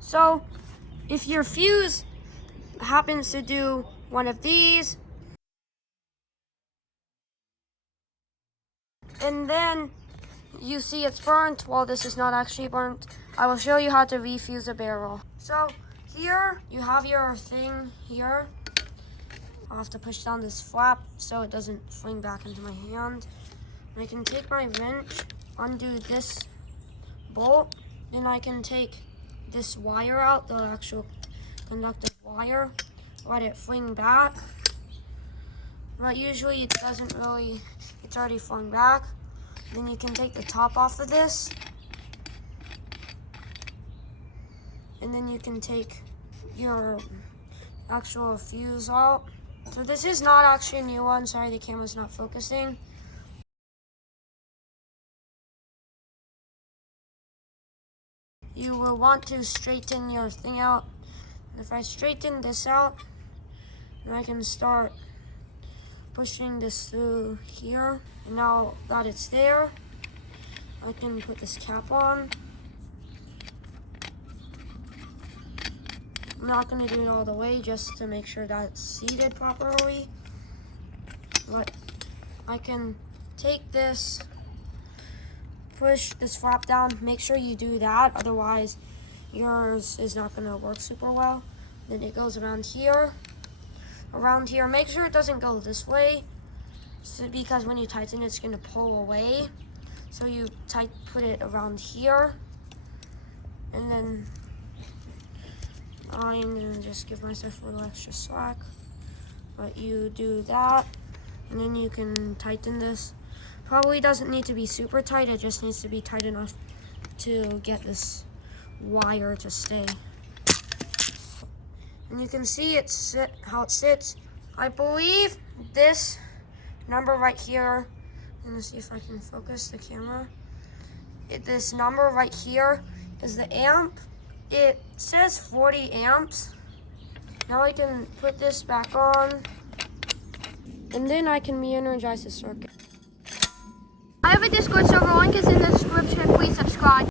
So if your fuse happens to do one of these, and then you see it's burnt, well, this is not actually burnt. I will show you how to refuse a barrel. So here you have your thing here. I'll have to push down this flap so it doesn't fling back into my hand. And I can take my wrench, undo this bolt, and I can take this wire out, the actual conductive wire, let it fling back. But usually it doesn't really, it's already flung back. Then you can take the top off of this, and then you can take your actual fuse out. So this is not actually a new one. Sorry, the camera's not focusing. You will want to straighten your thing out. And if I straighten this out, then I can start pushing this through here. And now that it's there, I can put this cap on. I'm not going to do it all the way just to make sure that it's seated properly. But I can take this, push this flap down, make sure you do that, otherwise yours is not going to work super well. Then it goes around here. Make sure it doesn't go this way, because when you tighten it's going to pull away. So you put it around here, and then I'm going to just give myself a little extra slack. But you do that, and then you can tighten this. Probably doesn't need to be super tight, it just needs to be tight enough to get wire to stay. And you can see how it sits. I believe this number right here, I'm gonna see if I can focus the camera. This number right here is the amp. It says 40 amps. Now I can put this back on, and then I can re-energize the circuit. I have a Discord server, link is in the description. Please subscribe.